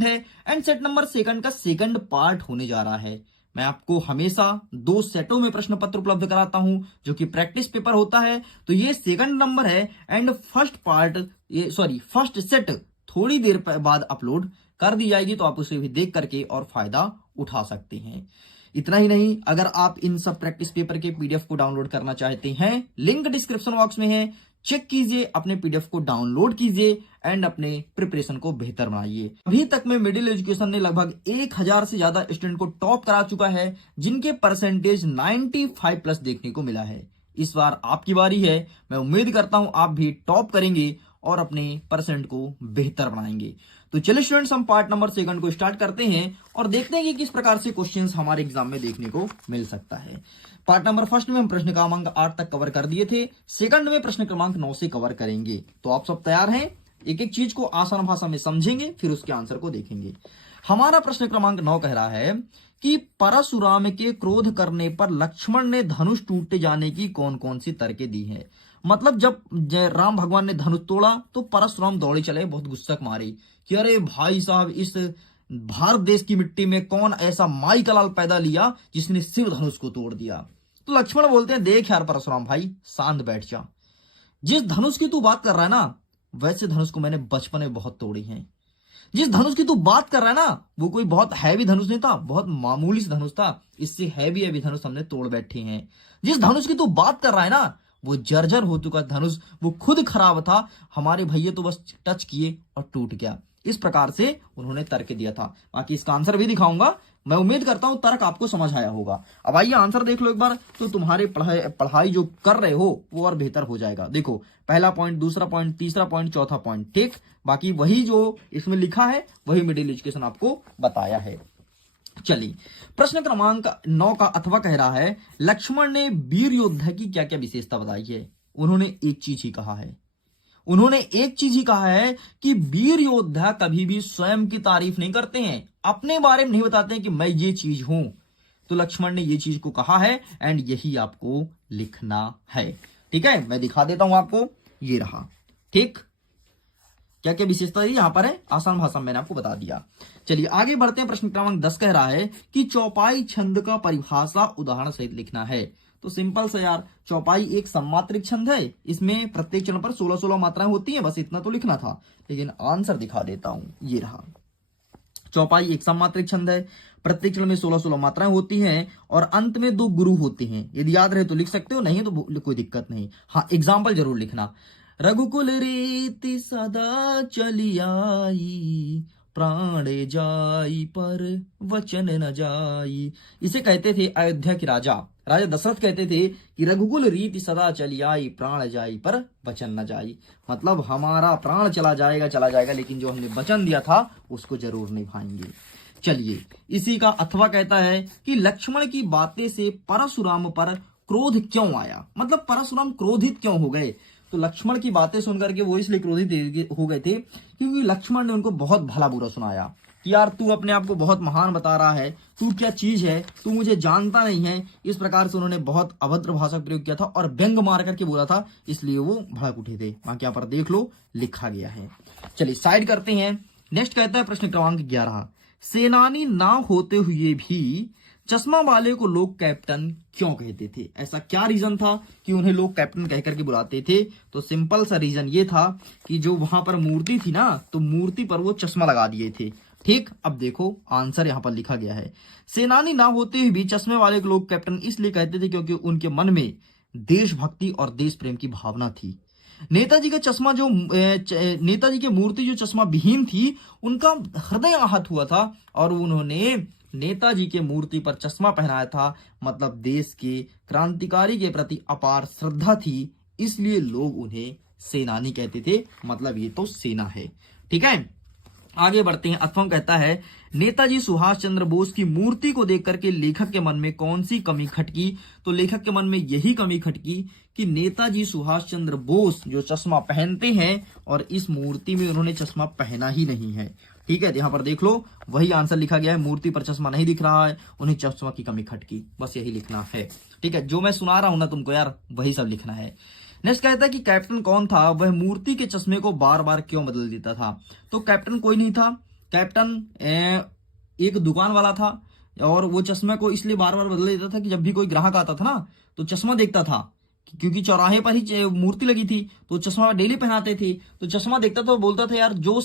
Second है and set number second का second part होने जा रहा है। मैं आपको हमेशा 2 सेटों में प्रश्न पत्र उपलब्ध कराता हूं जो कि प्रैक्टिस पेपर होता है। तो ये सेकंड नंबर है एंड फर्स्ट सेट थोड़ी देर बाद अपलोड कर दी जाएगी, तो आप उसे भी देख करके और फायदा उठा सकते हैं। इतना ही नहीं, अगर आप इन सब प्रैक्टिस पेपर के पीडीएफ को डाउनलोड करना चाहते हैं, लिंक डिस्क्रिप्शन बॉक्स में है, चेक कीजिए, अपने पीडीएफ को डाउनलोड कीजिए एंड अपने प्रिपरेशन को बेहतर बनाइए। अभी तक में मिडिल एजुकेशन ने लगभग 1000 से ज्यादा स्टूडेंट को टॉप करा चुका है, जिनके परसेंटेज 95 प्लस देखने को मिला है। इस बार आपकी बारी है, मैं उम्मीद करता हूं आप भी टॉप करेंगे और अपने परसेंट को बेहतर बनाएंगे। तो चलिए स्टूडेंट्स, हम पार्ट नंबर सेकंड को स्टार्ट करते हैं और देखते हैं कि किस प्रकार से क्वेश्चंस हमारे एग्जाम में देखने को मिल सकता है। पार्ट नंबर फर्स्ट में हम प्रश्न क्रमांक 8 तक कवर कर दिए थे, सेकंड में प्रश्न क्रमांक 9 से कवर करेंगे। तो आप सब तैयार हैं? एक एक चीज को आसान भाषा में समझेंगे, फिर उसके आंसर को देखेंगे। हमारा प्रश्न क्रमांक 9 कह रहा है कि परशुराम के क्रोध करने पर लक्ष्मण ने धनुष टूटे जाने की कौन कौन सी तरकें दी है। मतलब जब राम भगवान ने धनुष तोड़ा तो परशुराम दौड़े चले, बहुत गुस्सा मारे कि अरे भाई साहब, इस भारत देश की मिट्टी में कौन ऐसा माई का लाल पैदा लिया जिसने शिव धनुष को तोड़ दिया। तो लक्ष्मण बोलते हैं, देख यार परशुराम भाई, शांत बैठ जा। जिस धनुष की तू बात कर रहा है ना, वैसे धनुष को मैंने बचपन में बहुत तोड़ी है। जिस धनुष की तू बात कर रहा है ना, वो कोई बहुत हैवी धनुष नहीं था, बहुत मामूली सा धनुष था। इससे हैवी धनुष हमने तोड़ बैठे हैं। जिस धनुष की तू बात कर रहा है ना, वो जर्जर हो चुका धनुष, वो खुद खराब था, हमारे भैया तो बस टच किए और टूट गया। इस प्रकार से उन्होंने तर्क दिया था। बाकी इसका आंसर भी दिखाऊंगा। मैं उम्मीद करता हूं तर्क आपको समझ आया होगा। अब आइए आंसर देख लो एक बार, तो तुम्हारे पढ़ाई जो कर रहे हो वो और बेहतर हो जाएगा। देखो, पहला पॉइंट, दूसरा पॉइंट, तीसरा पॉइंट, चौथा पॉइंट, ठीक। बाकी वही जो इसमें लिखा है वही मिडिल एजुकेशन आपको बताया है। चलिए, प्रश्न क्रमांक 9 का अथवा कह रहा है, लक्ष्मण ने वीर योद्धा की क्या क्या विशेषता बताई है। उन्होंने एक चीज ही कहा है कि वीर योद्धा कभी भी स्वयं की तारीफ नहीं करते हैं, अपने बारे में नहीं बताते हैं कि मैं ये चीज हूं। तो लक्ष्मण ने ये चीज को कहा है एंड यही आपको लिखना है। ठीक है, मैं दिखा देता हूं आपको, ये रहा। ठीक, क्या क्या विशेषता यहां पर है, आसान भाषा में मैंने आपको बता दिया। चलिए आगे बढ़ते हैं। प्रश्न क्रमांक 10 कह रहा है कि चौपाई छंद का परिभाषा उदाहरण सहित लिखना है। तो सिंपल से यार, चौपाई एक सममात्रिक छंद है, इसमें प्रत्येक चरण पर 16-16 मात्राएं होती हैं, बस इतना तो लिखना था। लेकिन आंसर दिखा देता हूं, ये रहा। चौपाई एक सममात्रिक छंद है, प्रत्येक चरण में 16-16 मात्राएं होती हैं और अंत में 2 गुरु होते हैं। यदि याद रहे तो लिख सकते हो, नहीं तो कोई दिक्कत नहीं। हाँ, एग्जाम्पल जरूर लिखना। रघुकुल रीति सदा चली आई, प्राण जाई पर वचन न जाई। इसे कहते थे अयोध्या के राजा दशरथ कहते थे कि रघुकुल रीति सदा चली आई, प्राण जाई पर वचन न जाई। मतलब हमारा प्राण चला जाएगा, लेकिन जो हमने वचन दिया था उसको जरूर निभाएंगे। चलिए, इसी का अथवा कहता है कि लक्ष्मण की बातें से परशुराम पर क्रोध क्यों आया। मतलब परशुराम क्रोधित क्यों हो गए। तो लक्ष्मण की बातें सुनकर के वो इसलिए क्रोधित हो गए थे क्योंकि लक्ष्मण ने उनको बहुत भला बुरा सुनाया कि यार तू अपने आप को बहुत महान बता रहा है, तू क्या चीज है, तू मुझे जानता नहीं है। इस प्रकार से उन्होंने बहुत अभद्र भाषा प्रयोग किया था और व्यंग मार करके बोला था, इसलिए वो भड़क उठे थे। बाकी यहाँ पर देख लो, लिखा गया है। चलिए साइड करते हैं। नेक्स्ट कहता है प्रश्न क्रमांक 11, सेनानी ना होते हुए भी चश्मा वाले को लोग कैप्टन क्यों कहते थे। ऐसा क्या रीजन था कि उन्हें लोग कैप्टन कहकर के बुलाते थे। तो सिंपल सा रीजन ये था कि जो वहां पर मूर्ति थी ना, तो मूर्ति पर वो चश्मा लगा दिए थे। ठीक, अब देखो आंसर यहां पर लिखा गया है। सेनानी ना होते हुए भी चश्मे वाले को लोग कैप्टन इसलिए कहते थे क्योंकि उनके मन में देशभक्ति और देश प्रेम की भावना थी। नेताजी की मूर्ति जो चश्मा विहीन थी, उनका हृदय आहत हुआ था और उन्होंने नेताजी के मूर्ति पर चश्मा पहनाया था। मतलब देश के क्रांतिकारी के प्रति अपार श्रद्धा थी, इसलिए लोग उन्हें सेनानी कहते थे। मतलब ये तो सेना है। ठीक है, आगे बढ़ते हैं। अथवा कहता है, नेताजी सुभाष चंद्र बोस की मूर्ति को देख करके लेखक के मन में कौन सी कमी खटकी। तो लेखक के मन में यही कमी खटकी कि नेताजी सुभाष चंद्र बोस जो चश्मा पहनते हैं और इस मूर्ति में उन्होंने चश्मा पहना ही नहीं है। ठीक है, यहाँ पर देख लो, वही आंसर लिखा गया है। मूर्ति पर चश्मा नहीं दिख रहा है, उन्हें चश्मा की कमी खटकी, बस यही लिखना है। ठीक है, जो मैं सुना रहा हूं ना तुमको यार, वही सब लिखना है। नेक्स्ट कहता है कि कैप्टन कौन था, वह मूर्ति के चश्मे को बार बार क्यों बदल देता था। तो कैप्टन कोई नहीं था, कैप्टन एक दुकान वाला था और वो चश्मे को इसलिए बार बार बदल देता था कि जब भी कोई ग्राहक आता था ना तो चश्मा देखता था, क्योंकि चौराहे पर ही मूर्ति लगी थी तो चश्मा डेली पहनाते थे, तो चश्मा देखता था, बोलता था यार जो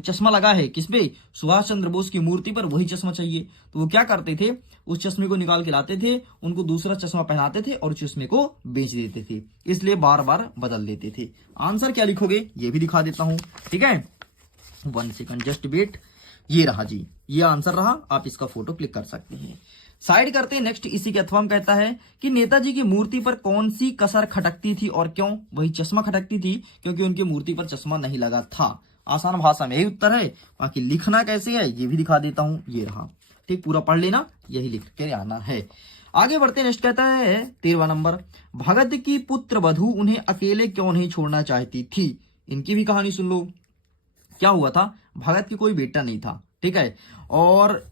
चश्मा लगा है किस पे, सुभाष चंद्र बोस की मूर्ति पर, वही चश्मा चाहिए। तो वो क्या करते थे, उस चश्मे को निकाल के लाते थे, उनको दूसरा चश्मा पहनाते थे और चश्मे को बेच देते थे, इसलिए बार बार बदल देते थे। आंसर क्या लिखोगे ये भी दिखा देता हूं, ठीक है, 1 सेकंड जस्ट वेट। ये रहा जी, ये आंसर रहा, आप इसका फोटो क्लिक कर सकते हैं। साइड करते हैं नेक्स्ट। इसी के अथवा में कहता है कि नेताजी की मूर्ति पर कौन सी कसर खटकती थी और क्यों? वही चश्मा खटकती थी, क्योंकि उनकी मूर्ति पर चश्मा नहीं लगा था। आसान भाषा में यही उत्तर है। बाकी लिखना कैसे है ये भी दिखा देता हूं, ये रहा, ठीक, पूरा पढ़ लेना, यही लिख के आना है। आगे बढ़ते नेक्स्ट कहता है 13वां नंबर, भगत की पुत्र वधू उन्हें अकेले क्यों नहीं छोड़ना चाहती थी? इनकी भी कहानी सुन लो। क्या हुआ था, भगत की कोई बेटा नहीं था, ठीक है, और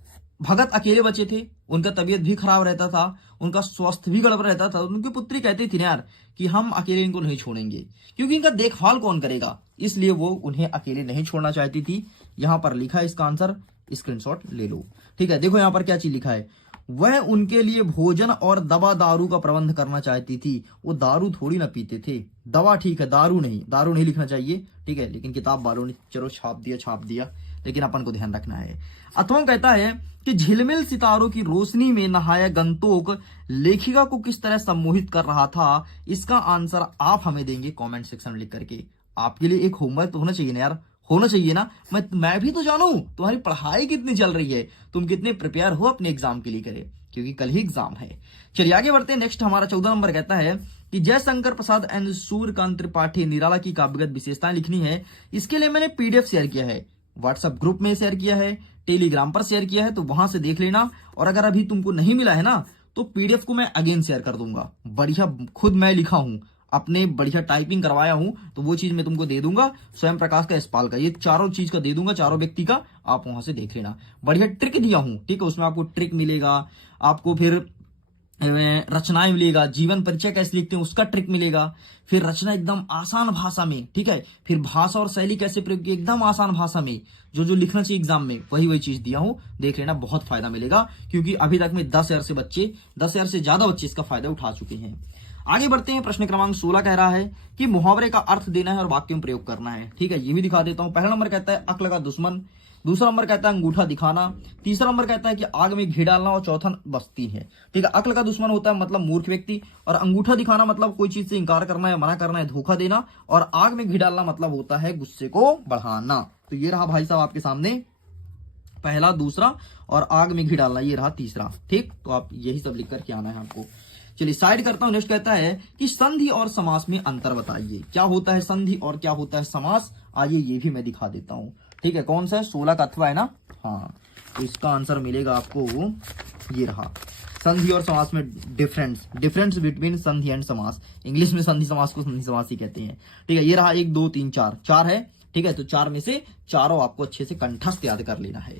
भगत अकेले बचे थे, उनका तबीयत भी खराब रहता था, उनका स्वास्थ्य भी गड़बड़ रहता था। उनकी पुत्री कहती थी ना यार कि हम अकेले इनको नहीं छोड़ेंगे, क्योंकि इनका देखभाल कौन करेगा, इसलिए वो उन्हें अकेले नहीं छोड़ना चाहती थी। यहां पर लिखा है इसका आंसर, स्क्रीनशॉट ले लो, ठीक है। देखो यहां पर क्या चीज लिखा है, वह उनके लिए भोजन और दवा दारू का प्रबंध करना चाहती थी। वो दारू थोड़ी ना पीते थे, दवा ठीक है, दारू नहीं लिखना चाहिए, ठीक है, लेकिन किताब वालों ने चलो छाप दिया, लेकिन अपन को ध्यान रखना है। अथवा कहता है कि झिलमिल सितारों की रोशनी में नहाया गंतोक लेखिका को किस तरह सम्मोहित कर रहा था? इसका आंसर आप हमें देंगे कमेंट सेक्शन में लिख करके। आपके लिए एक होमवर्क तो होना चाहिए ना यार, होना चाहिए ना, मैं भी तो जानूं तुम्हारी पढ़ाई कितनी चल रही है, तुम कितने प्रिपेयर हो अपने एग्जाम के लिए करे, क्योंकि कल ही एग्जाम है। चलिए आगे बढ़ते हैं। नेक्स्ट हमारा 14 नंबर कहता है कि जयशंकर प्रसाद एंड सूर्यकांत त्रिपाठी निराला की काव्यगत विशेषताएं लिखनी है। इसके लिए मैंने पीडीएफ शेयर किया है, व्हाट्सएप ग्रुप में शेयर किया है, टेलीग्राम पर शेयर किया है, तो वहां से देख लेना। और अगर अभी तुमको नहीं मिला है ना तो पीडीएफ को मैं अगेन शेयर कर दूंगा, बढ़िया, खुद मैं लिखा हूं, अपने बढ़िया टाइपिंग करवाया हूं, तो वो चीज मैं तुमको दे दूंगा। स्वयं प्रकाश का, यशपाल का, ये चारों चीज का दे दूंगा, चारों व्यक्ति का, आप वहां से देख लेना। बढ़िया ट्रिक दिया हूं, ठीक है, उसमें आपको ट्रिक मिलेगा, आपको फिर रचनाएं मिलेगा, जीवन परिचय कैसे लिखते हैं उसका ट्रिक मिलेगा, फिर रचना एकदम आसान भाषा में, ठीक है, फिर भाषा और शैली कैसे प्रयोग की एकदम आसान भाषा में, जो लिखना चाहिए एग्जाम में, वही चीज दिया हूं, देख लेना, बहुत फायदा मिलेगा, क्योंकि अभी तक में 10,000 से ज्यादा बच्चे इसका फायदा उठा चुके हैं। आगे बढ़ते हैं। प्रश्न क्रमांक 16 कह रहा है कि मुहावरे का अर्थ देना है और वाक्यों में प्रयोग करना है, ठीक है, ये भी दिखा देता हूं। पहला नंबर कहता है अक्ल का दुश्मन, दूसरा नंबर कहता है अंगूठा दिखाना, तीसरा नंबर कहता है कि आग में घी डालना, और चौथा बस्ती है, ठीक है। अक्ल का दुश्मन होता है मतलब मूर्ख व्यक्ति, और अंगूठा दिखाना मतलब कोई चीज से इंकार करना है, मना करना है, धोखा देना, और आग में घी डालना मतलब होता है गुस्से को बढ़ाना। तो ये रहा भाई साहब आपके सामने पहला, दूसरा, और आग में घी डालना ये रहा तीसरा, ठीक। तो आप यही सब लिख करके आना है आपको। चलिए साइड करता हूं। नेक्स्ट कहता है कि संधि और समास में अंतर बताइए। क्या होता है संधि और क्या होता है समास? आइए ये भी मैं दिखा देता हूं, ठीक है। कौन सा है? 16 का अथवा है ना, हाँ, तो इसका आंसर मिलेगा आपको, ये रहा, संधि और समास में डिफरेंस बिटवीन संधि एंड समास। इंग्लिश में संधि समास को संधि समास ही कहते हैं, ठीक है। ये रहा 1 2 3 4 है, ठीक है। तो 4 में से चारों आपको अच्छे से कंठस्थ याद कर लेना है।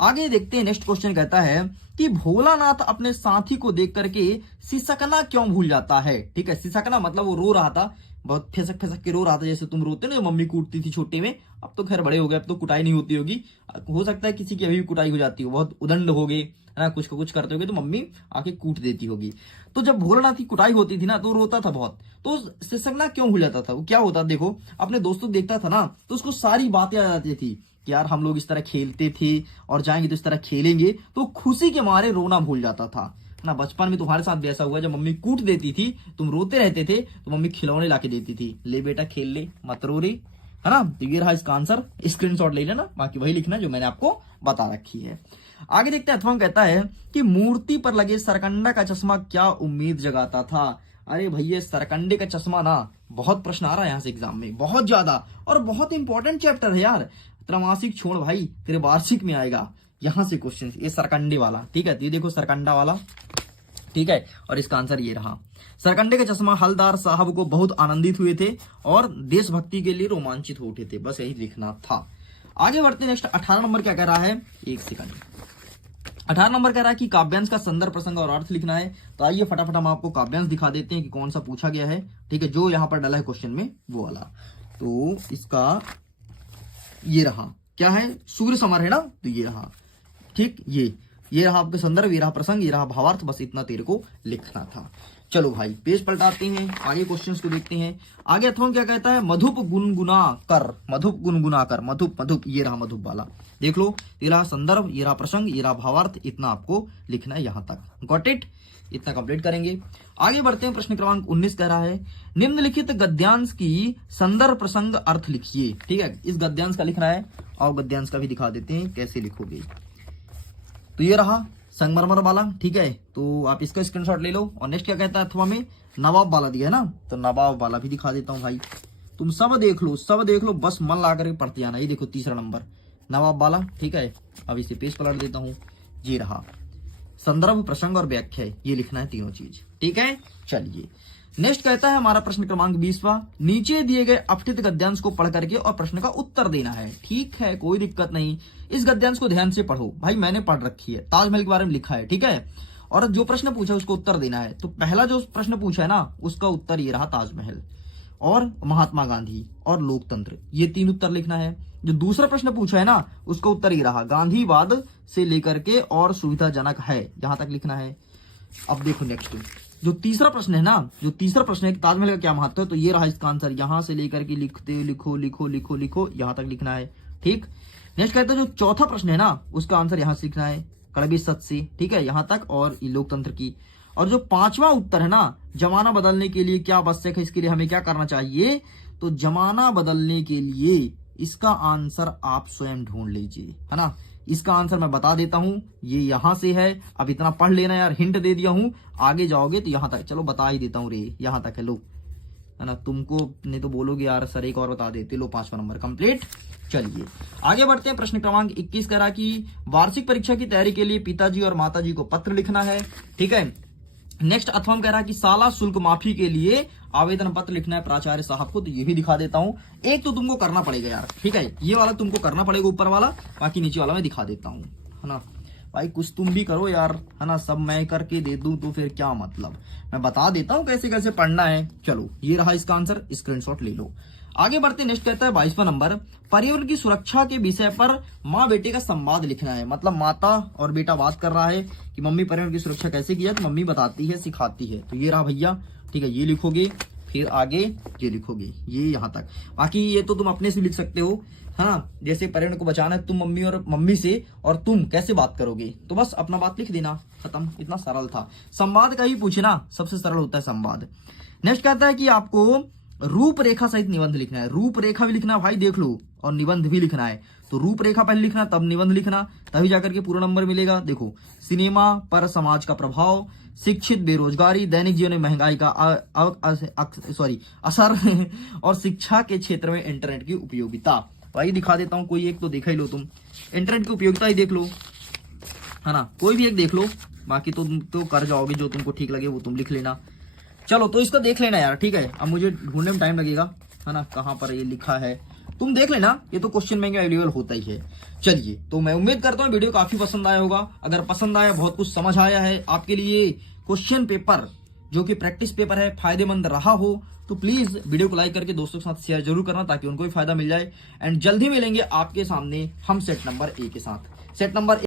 आगे देखते हैं। नेक्स्ट क्वेश्चन कहता है कि भोलानाथ अपने साथी को देख करके सिसकना क्यों भूल जाता है, ठीक है। सिसकना मतलब वो रो रहा था, बहुत फिसक के रो रहा था, जैसे तुम रोते ना, मम्मी कूटती थी छोटे में, अब तो खैर बड़े हो गए, अब तो कुटाई नहीं होती होगी, हो सकता है किसी की अभी भी कुटाई हो जाती हो, बहुत उदंड हो गए है ना, कुछ को कुछ करते होगे तो मम्मी आके कूट देती होगी। तो जब भोलानाथ की कुटाई होती थी ना तो रोता था बहुत, तो सिसकना क्यों भूल जाता था? वो क्या होता, देखो अपने दोस्तों देखता था ना तो उसको सारी बातें आ जाती थी कि यार हम लोग इस तरह खेलते थे और जाएंगे तो इस तरह खेलेंगे, तो खुशी के मारे रोना भूल जाता था ना। बचपन में तुम्हारे साथ भी ऐसा हुआ, जब मम्मी कूट देती थी तुम रोते रहते थे तो मम्मी खिलौने लाके देती थी, ले बेटा खेल ले, मत रो रे, है ना। तो ये रहा इसका आंसर, स्क्रीनशॉट ले लेना, बाकी वही लिखना जो मैंने आपको बता रखी है। आगे देखते हैं। अथवा कहता है कि मूर्ति पर लगे सरकंडा का चश्मा क्या उम्मीद जगाता था? अरे भैया सरकंडे का चश्मा ना, बहुत प्रश्न आ रहा है यहाँ से एग्जाम में, बहुत ज्यादा, और बहुत इंपॉर्टेंट चैप्टर है यार। त्रैमासिक छोड़ भाई, तेरे वार्षिक में आएगा यहां से क्वेश्चन, ये सरकंडे वाला, ठीक है। तो ये देखो सरकंडा वाला, ठीक है, और इसका आंसर ये रहा। सरकंडे का चश्मा हलदार साहब को बहुत आनंदित हुए थे और देशभक्ति के लिए रोमांचित हो उठे थे, बस यही लिखना था। आगे बढ़ते नेक्स्ट 18 नंबर क्या कह रहा है, एक सेकंड। 18 नंबर कह रहा है कि काव्यांश का संदर्भ, प्रसंग और अर्थ लिखना है। तो आइए फटाफट हम आपको काव्यांश दिखा देते हैं कि कौन सा पूछा गया है, ठीक है, जो यहाँ पर डाला है क्वेश्चन में वो वाला। तो इसका ये रहा, क्या है, सूर्य समर है ना, तो ये रहा। ठीक, ये रहा आपका संदर्भ, ये रहा प्रसंग, ये रहा भावार्थ, बस इतना तेरे को लिखना था। चलो भाई पेज पलटाते हैं, आगे क्वेश्चंस को देखते हैं। आगे अथवा क्या कहता है, मधुप गुनगुना कर, मधुप गुनगुना कर, मधुप मधुप, ये रहा मधुप वाला, देख लो, ये रहा संदर्भ, ये रहा प्रसंग, ये रहा भावार्थ, इतना आपको लिखना है यहां तक। गॉट इट, इतना कंप्लीट करेंगे। आगे बढ़ते हैं, प्रश्न क्रमांक 19 कह रहा है, निम्नलिखित गद्यांश की संदर्भ प्रसंग अर्थ लिखिए। ठीक है, इस गद्यांश का लिखना है, और गद्यांश का भी दिखा देते हैं कैसे लिखोगे। तो ये रहा संगमरमर वाला, ठीक है, तो आप इसका स्क्रीनशॉट ले लो। और नेक्स्ट क्या कहता है, अथवा में नवाब वाला दिया है ना, तो नवाब वाला भी दिखा देता हूं भाई, तुम सब देख लो, सब देख लो, बस मन ला करके पढ़ते आना। ये देखो तीसरा नंबर नवाब वाला, ठीक है। अब इसे पेज पलट देता हूं, ये रहा संदर्भ प्रसंग और व्याख्या, ये लिखना है तीनों चीज, ठीक है। चलिए नेक्स्ट कहता है हमारा प्रश्न क्रमांक 20वां, नीचे दिए गए अपठित गद्यांश को पढ़ करके और प्रश्न का उत्तर देना है। ठीक है, कोई दिक्कत नहीं, इस गद्यांश को ध्यान से पढ़ो भाई, मैंने पढ़ रखी है, ताजमहल के बारे में लिखा है, ठीक है। और जो प्रश्न पूछा है उसको उत्तर देना है। तो पहला जो प्रश्न पूछा है ना, उसका उत्तर ये रहा ताजमहल और महात्मा गांधी और लोकतंत्र, ये 3 उत्तर लिखना है। जो दूसरा प्रश्न पूछा है ना, उसका उत्तर ये रहा गांधीवाद से लेकर के और सुविधाजनक है, यहां तक लिखना है। अब देखो नेक्स्ट जो तीसरा प्रश्न है ना, जो तीसरा प्रश्न है ताजमहल का क्या महत्व है, तो ये रहा इसका आंसर, यहां से लेकर के लिखते लिखो लिखो लिखो लिखो, यहां तक लिखना है। ठीक, नेक्स्ट कहते हैं जो चौथा प्रश्न है ना, उसका आंसर यहां से लिखना है, कड़वी सच से, ठीक है, यहां तक, और लोकतंत्र की। और जो 5वां उत्तर है ना, जमाना बदलने के लिए क्या आवश्यक है, इसके लिए हमें क्या करना चाहिए, तो जमाना बदलने के लिए इसका आंसर आप स्वयं ढूंढ लीजिए, है ना। इसका आंसर मैं बता देता हूं, ये यहां से है। अब इतना पढ़ लेना यार, हिंट दे दिया हूं, आगे जाओगे तो यहां तक, चलो बता ही देता हूं रे, यहां तक है, लो, है ना। तुमको नहीं तो बोलोगे यार सर एक और बता देते, लो 5वां नंबर कंप्लीट। चलिए आगे बढ़ते हैं, प्रश्न क्रमांक 21 कह रहा कि वार्षिक परीक्षा की तैयारी के लिए पिताजी और माताजी को पत्र लिखना है, ठीक है। नेक्स्ट अथवा कह रहा कि साला शुल्क माफी के लिए आवेदन पत्र लिखना है प्राचार्य साहब को, तो ये भी दिखा देता हूं। एक तो तुमको करना पड़ेगा यार, ठीक है, ये वाला तुमको करना पड़ेगा ऊपर वाला, बाकी नीचे वाला मैं दिखा देता हूं, है ना। भाई कुछ तुम भी करो यार, है ना, सब मैं करके दे दूं तो फिर क्या मतलब, मैं बता देता हूं कैसे कैसे पढ़ना है। चलो ये रहा इसका आंसर, स्क्रीनशॉट ले लो। आगे बढ़ते, नेक्स्ट कहता है 22वां नंबर, पर्यावरण की सुरक्षा के विषय पर माँ बेटे का संवाद लिखना है। मतलब माता और बेटा बात कर रहा है कि मम्मी पर्यावरण की सुरक्षा कैसे की है, तो मम्मी बताती है, सिखाती है, तो ये रहा भैया, ठीक है, ये लिखोगे, फिर आगे ये लिखोगे, ये यहाँ तक। बाकी ये तो तुम अपने से लिख सकते हो, हाँ, जैसे पर्यावरण को बचाना है, तुम मम्मी और मम्मी से, और तुम कैसे बात करोगे, तो बस अपना बात लिख देना, खत्म, इतना सरल था। संवाद का ही पूछना सबसे सरल होता है संवाद। नेक्स्ट कहता है कि आपको रूपरेखा सहित निबंध लिखना है, रूपरेखा भी लिखना है भाई, देख लो, और निबंध भी लिखना है। तो रूपरेखा पहले लिखना, तब निबंध लिखना, तभी जाकर के पूरा नंबर मिलेगा। देखो, सिनेमा पर समाज का प्रभाव, शिक्षित बेरोजगारी, दैनिक जीवन में महंगाई का असर और शिक्षा के क्षेत्र में इंटरनेट की उपयोगिता। भाई दिखा देता हूं, कोई एक तो देखा ही लो तुम, इंटरनेट की उपयोगिता ही देख लो, है ना, कोई भी एक देख लो, बाकी तो तुम तो कर जाओगे, जो तुमको ठीक लगे वो तुम लिख लेना। चलो तो इसको देख लेना यार, ठीक है। अब मुझे ढूंढने में टाइम लगेगा, है ना, कहां पर ये लिखा है, तुम देख लेना, ये तो क्वेश्चन बैंक में अवेलेबल होता ही है। चलिए, तो मैं उम्मीद करता हूँ वीडियो काफी पसंद आया होगा। अगर पसंद आया, बहुत कुछ समझ आया है आपके लिए, क्वेश्चन पेपर जो कि प्रैक्टिस पेपर है फायदेमंद रहा हो, तो प्लीज वीडियो को लाइक करके दोस्तों के साथ शेयर जरूर करना, ताकि उनको भी फायदा मिल जाए। एंड जल्दी मिलेंगे आपके सामने हम सेट नंबर 1 के साथ। Set number